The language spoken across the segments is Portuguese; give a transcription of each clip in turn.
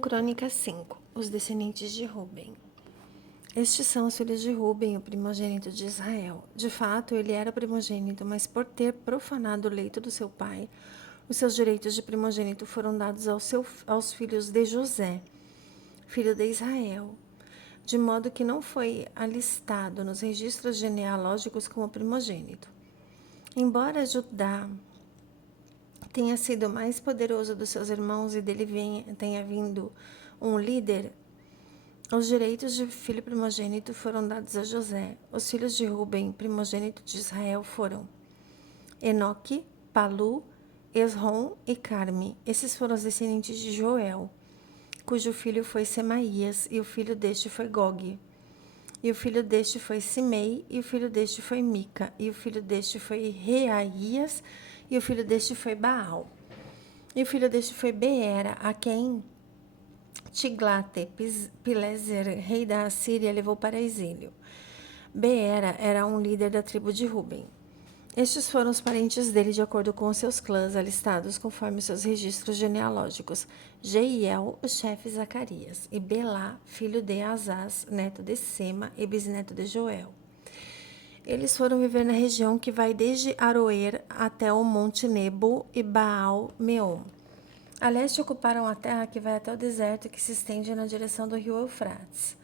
Crônicas 5. Os descendentes de Ruben. Estes são os filhos de Ruben, o primogênito de Israel. De fato, ele era primogênito, mas por ter profanado o leito do seu pai, os seus direitos de primogênito foram dados aos filhos de José, filho de Israel, de modo que não foi alistado nos registros genealógicos como primogênito. Embora Judá tenha sido o mais poderoso dos seus irmãos e dele tenha vindo um líder, os direitos de filho primogênito foram dados a José. Os filhos de Ruben, primogênito de Israel, foram Enoque, Palu, Esrom e Carme. Esses foram os descendentes de Joel, cujo filho foi Semaías, e o filho deste foi Gog. E o filho deste foi Simei, e o filho deste foi Mica, e o filho deste foi Reaías, e o filho deste foi Baal. E o filho deste foi Beera, a quem Tiglate-Pileser, rei da Assíria, levou para exílio. Beera era um líder da tribo de Ruben. Estes foram os parentes dele de acordo com os seus clãs, alistados conforme seus registros genealógicos: Jeiel, o chefe Zacarias, e Belá, filho de Azaz, neto de Sema e bisneto de Joel. Eles foram viver na região que vai desde Aroer até o Monte Nebo e Baal-Meon. A leste ocuparam a terra que vai até o deserto que se estende na direção do rio Eufrates,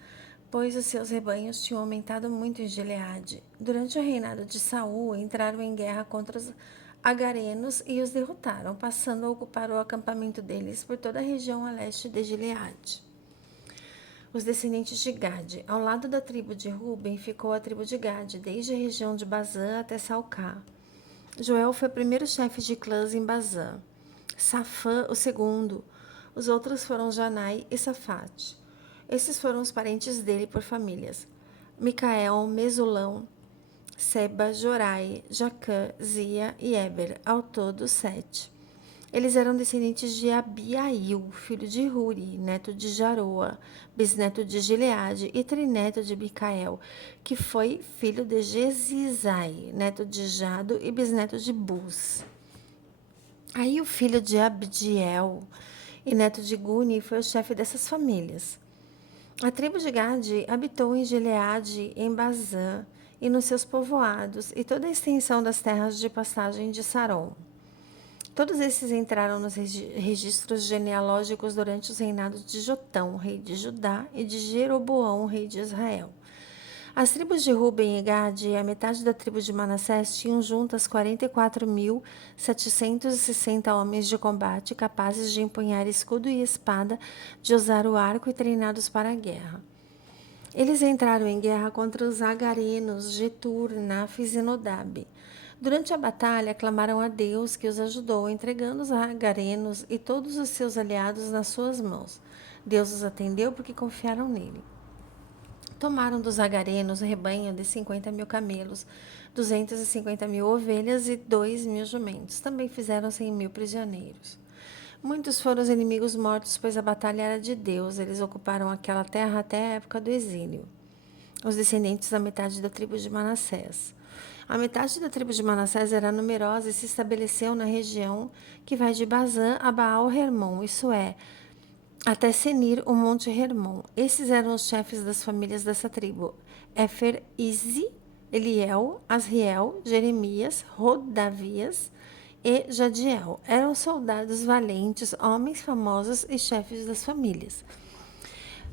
pois os seus rebanhos tinham aumentado muito em Gileade. Durante o reinado de Saul, entraram em guerra contra os agarenos e os derrotaram, passando a ocupar o acampamento deles por toda a região a leste de Gileade. Os descendentes de Gade. Ao lado da tribo de Ruben ficou a tribo de Gade, desde a região de Bazã até Salcá. Joel foi o primeiro chefe de clãs em Bazã. Safã, o segundo. Os outros foram Janai e Safate. Esses foram os parentes dele por famílias: Micael, Mesulão, Seba, Jorai, Jacã, Zia e Eber, ao todo 7. Eles eram descendentes de Abiail, filho de Huri, neto de Jaroa, bisneto de Gileade e trineto de Micael, que foi filho de Gesizai, neto de Jado e bisneto de Bus. Aí o filho de Abdiel e neto de Guni foi o chefe dessas famílias. A tribo de Gade habitou em Gileade, em Bazã e nos seus povoados, e toda a extensão das terras de pastagem de Saron. Todos esses entraram nos registros genealógicos durante os reinados de Jotão, rei de Judá, e de Jeroboão, rei de Israel. As tribos de Ruben e Gade e a metade da tribo de Manassés tinham juntas 44.760 homens de combate capazes de empunhar escudo e espada, de usar o arco e treinados para a guerra. Eles entraram em guerra contra os agarenos, Getur, Nafis e Nodab. Durante a batalha, clamaram a Deus, que os ajudou, entregando os agarenos e todos os seus aliados nas suas mãos. Deus os atendeu porque confiaram nele. Tomaram dos agarenos rebanho de 50.000 camelos, 250.000 ovelhas e 2.000 jumentos. Também fizeram 100.000 prisioneiros. Muitos foram os inimigos mortos, pois a batalha era de Deus. Eles ocuparam aquela terra até a época do exílio. Os descendentes da metade da tribo de Manassés. A metade da tribo de Manassés era numerosa e se estabeleceu na região que vai de Bazã a Baal-Hermon, isso é, até Senir, o Monte Hermon. Esses eram os chefes das famílias dessa tribo: Éfer, Izi, Eliel, Asriel, Jeremias, Rodavias e Jadiel. Eram soldados valentes, homens famosos e chefes das famílias.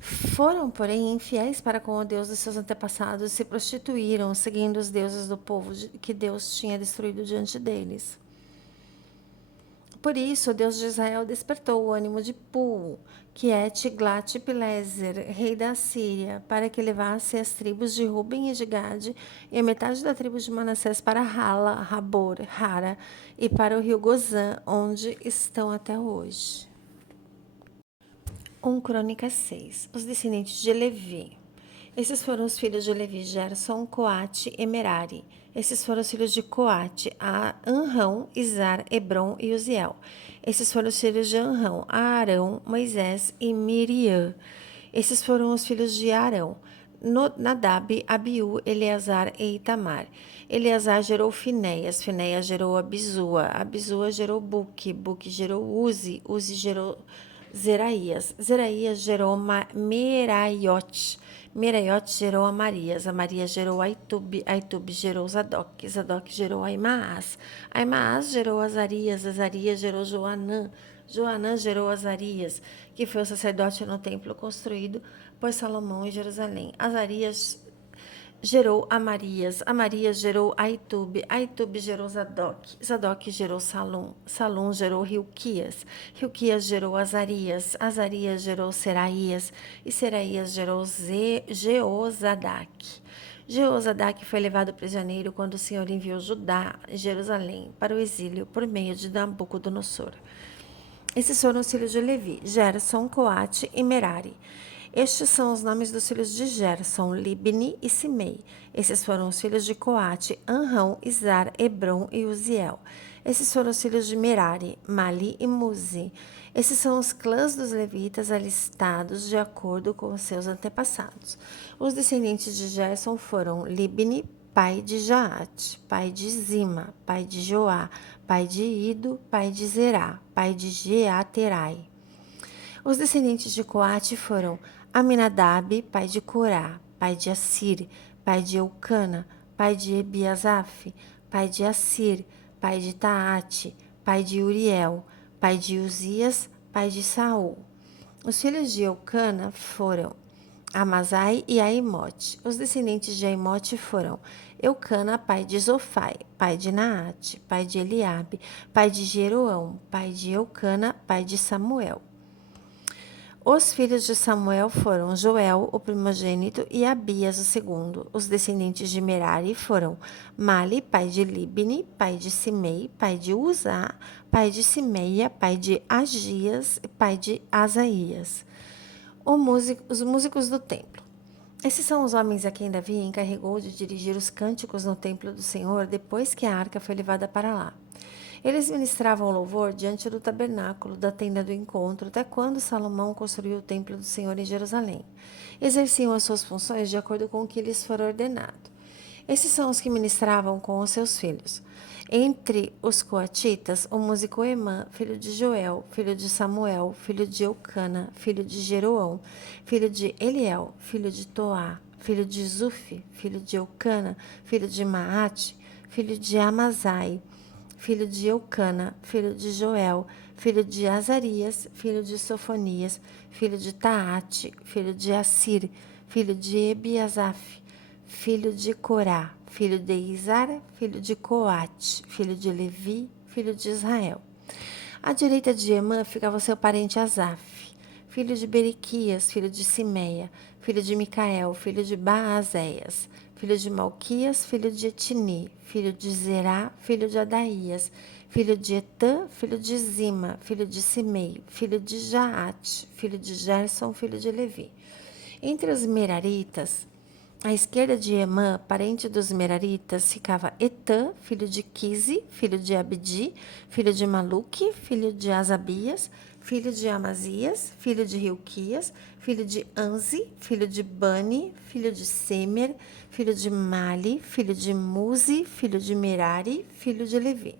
Foram, porém, infiéis para com o Deus dos seus antepassados e se prostituíram, seguindo os deuses do povo que Deus tinha destruído diante deles. Por isso, o Deus de Israel despertou o ânimo de Pul, que é Tiglat-Pileser, rei da Assíria, para que levasse as tribos de Ruben e de Gade e a metade da tribo de Manassés para Hala, Rabor, Hara e para o rio Gozã, onde estão até hoje. 1 Crônicas 6. Os descendentes de Levi. Esses foram os filhos de Levi: Gerson, Coate e Merari. Esses foram os filhos de Coate: Anrão, Izar, Hebron e Uziel. Esses foram os filhos de Anrão: Arão, Moisés e Miriam. Esses foram os filhos de Arão: Nadab, Abiú, Eleazar e Itamar. Eleazar gerou Finéias, Finéias gerou Abisua, Abisua gerou Buque, Buque gerou Uzi, Uzi gerou Zeraías. Zeraías gerou Meraiote. Meraiote gerou Amarias. Amarias gerou Aitube. Aitube gerou Zadok. Zadok gerou Aimaas. Aimaas gerou Azarias. Azarias gerou Joanã. Joanã gerou Azarias, que foi o sacerdote no templo construído por Salomão em Jerusalém. Azarias gerou Amarias. Amarias gerou Aitube. Aitube gerou Zadok. Zadok gerou Salum. Salum gerou Hilquias. Hilquias gerou Azarias. Azarias gerou Seraías. E Seraías gerou Jeozadak. Jeozadak foi levado prisioneiro quando o Senhor enviou Judá e Jerusalém para o exílio por meio de Nabucodonosor. Esses foram os filhos de Levi: Gerson, Coate e Merari. Estes são os nomes dos filhos de Gerson: Libni e Simei. Esses foram os filhos de Coate: Anrão, Izar, Hebron e Uziel. Esses foram os filhos de Merari: Mali e Muzi. Esses são os clãs dos levitas alistados de acordo com os seus antepassados. Os descendentes de Gerson foram Libni, pai de Jaate, pai de Zima, pai de Joá, pai de Ido, pai de Zerá, pai de Jeaterai. Os descendentes de Coate foram Aminadab, pai de Corá, pai de Assir, pai de Eucana, pai de Ebiasaf, pai de Assir, pai de Taate, pai de Uriel, pai de Uzias, pai de Saul. Os filhos de Eucana foram Amazai e Aimote. Os descendentes de Aimote foram Eucana, pai de Zofai, pai de Naate, pai de Eliabe, pai de Jeroão, pai de Eucana, pai de Samuel. Os filhos de Samuel foram Joel, o primogênito, e Abias, o segundo. Os descendentes de Merari foram Mali, pai de Libni, pai de Simei, pai de Uzá, pai de Simeia, pai de Agias, pai de Asaías. Os músicos do templo. Esses são os homens a quem Davi encarregou de dirigir os cânticos no templo do Senhor depois que a arca foi levada para lá. Eles ministravam louvor diante do tabernáculo da tenda do encontro até quando Salomão construiu o templo do Senhor em Jerusalém. Exerciam as suas funções de acordo com o que lhes for ordenado. Esses são os que ministravam com os seus filhos. Entre os coatitas, o músico Emã, filho de Joel, filho de Samuel, filho de Eucana, filho de Jeroão, filho de Eliel, filho de Toá, filho de Zufi, filho de Eucana, filho de Maate, filho de Amazai, filho de Eucana, filho de Joel, filho de Azarias, filho de Sofonias, filho de Taate, filho de Assir, filho de Ebiasaf, filho de Corá, filho de Izar, filho de Coate, filho de Levi, filho de Israel. À direita de Emã ficava seu parente Asaf, filho de Berequias, filho de Simeia, filho de Micael, filho de Baazéias, filho de Malquias, filho de Etini, filho de Zerá, filho de Adaías, filho de Etã, filho de Zima, filho de Simei, filho de Jaate, filho de Gerson, filho de Levi. Entre os Meraritas, à esquerda de Emã, parente dos Meraritas, ficava Etã, filho de Quise, filho de Abdi, filho de Maluque, filho de Asabias, filho de Amazias, filho de Hilquias, filho de Anzi, filho de Bani, filho de Semer, filho de Mali, filho de Muzi, filho de Merari, filho de Levi.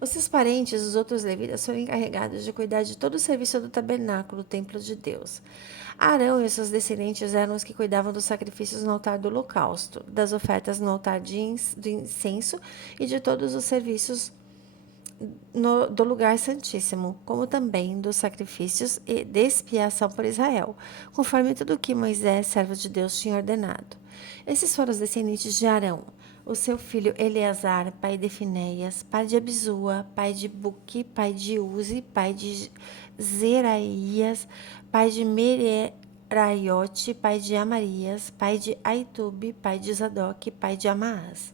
Os seus parentes, os outros levitas, foram encarregados de cuidar de todo o serviço do tabernáculo, do templo de Deus. Arão e seus descendentes eram os que cuidavam dos sacrifícios no altar do holocausto, das ofertas no altar do incenso e de todos os serviços do lugar santíssimo, como também dos sacrifícios de expiação por Israel, conforme tudo o que Moisés, servo de Deus, tinha ordenado. Esses foram os descendentes de Arão: o seu filho Eleazar, pai de Finéias, pai de Abisua, pai de Buque, pai de Uzi, pai de Zeraías, pai de Meraiote, pai de Amarias, pai de Aitube, pai de Zadok, pai de Amaás.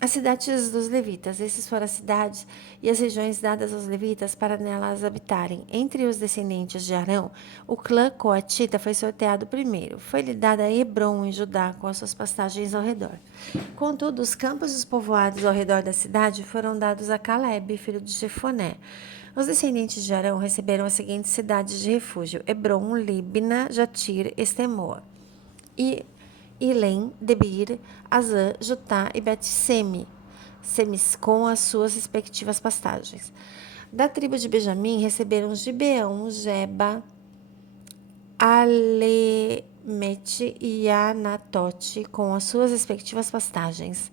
As cidades dos levitas. Essas foram as cidades e as regiões dadas aos levitas para nelas habitarem. Entre os descendentes de Arão, o clã coatita foi sorteado primeiro. Foi-lhe dada Hebron em Judá, com as suas pastagens ao redor. Contudo, os campos e os povoados ao redor da cidade foram dados a Caleb, filho de Jefoné. Os descendentes de Arão receberam as seguintes cidades de refúgio: Hebron, Libna, Jatir, Estemoa. E Ilém, Debir, Azã, Jutá e Bet-Semes, com as suas respectivas pastagens. Da tribo de Benjamim receberam Gibeão, Geba, Alemete e Anatote, com as suas respectivas pastagens.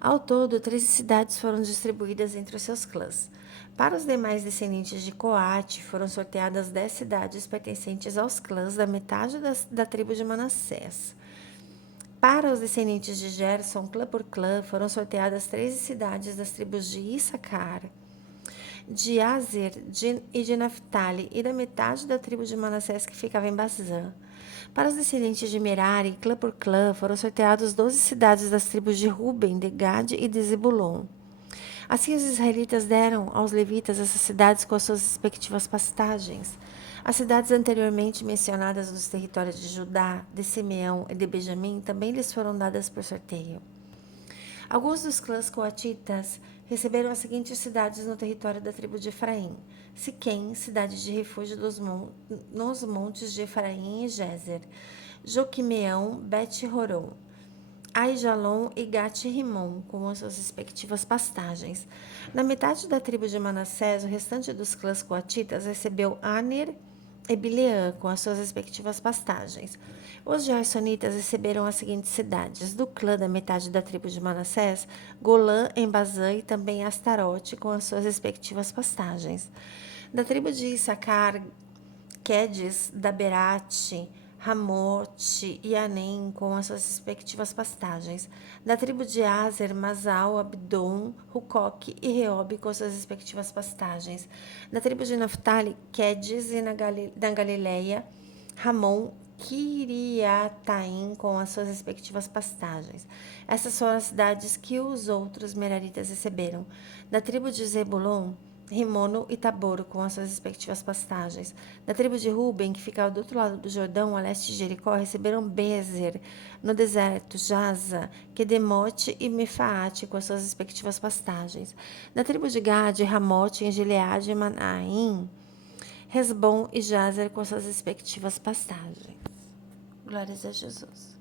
Ao todo, 13 cidades foram distribuídas entre os seus clãs. Para os demais descendentes de Coate, foram sorteadas 10 cidades pertencentes aos clãs da metade da tribo de Manassés. Para os descendentes de Gerson, clã por clã, foram sorteadas 13 cidades das tribos de Issacar, de Azer e de Naphtali, e da metade da tribo de Manassés que ficava em Bazã. Para os descendentes de Merari, clã por clã, foram sorteados 12 cidades das tribos de Ruben, de Gade e de Zebulon. Assim, os israelitas deram aos levitas essas cidades com as suas respectivas pastagens. As cidades anteriormente mencionadas dos territórios de Judá, de Simeão e de Benjamim também lhes foram dadas por sorteio. Alguns dos clãs coatitas receberam as seguintes cidades no território da tribo de Efraim: Siquém, cidade de refúgio nos montes de Efraim e Gézer; Joquimeão, Bet-Horon; Aijalon e Gat-Rimon, com as suas respectivas pastagens. Na metade da tribo de Manassés, o restante dos clãs coatitas recebeu Aner e Bileã, com as suas respectivas pastagens. Os gersonitas receberam as seguintes cidades: do clã da metade da tribo de Manassés, Golã em Bazã e também Astarote, com as suas respectivas pastagens. Da tribo de Issacar, Quedes, Daberate, Ramote e Anem, com as suas respectivas pastagens. Da tribo de Azer, Masal, Abdon, Rucoque e Reobe, com suas respectivas pastagens. Da tribo de Naphtali, Quedes e na Galileia, Ramon, Kiriataim, com as suas respectivas pastagens. Essas foram as cidades que os outros meraritas receberam. Da tribo de Zebulon, Rimono e Taboro, com as suas respectivas pastagens. Da tribo de Ruben, que ficava do outro lado do Jordão, a leste de Jericó, receberam Bezer, no deserto, Jaza, Quedemote e Mefaate, com as suas respectivas pastagens. Da tribo de Gade, Ramote, em Gileade e Manaim, Resbom e Jazer, com suas respectivas pastagens. Glórias a Jesus.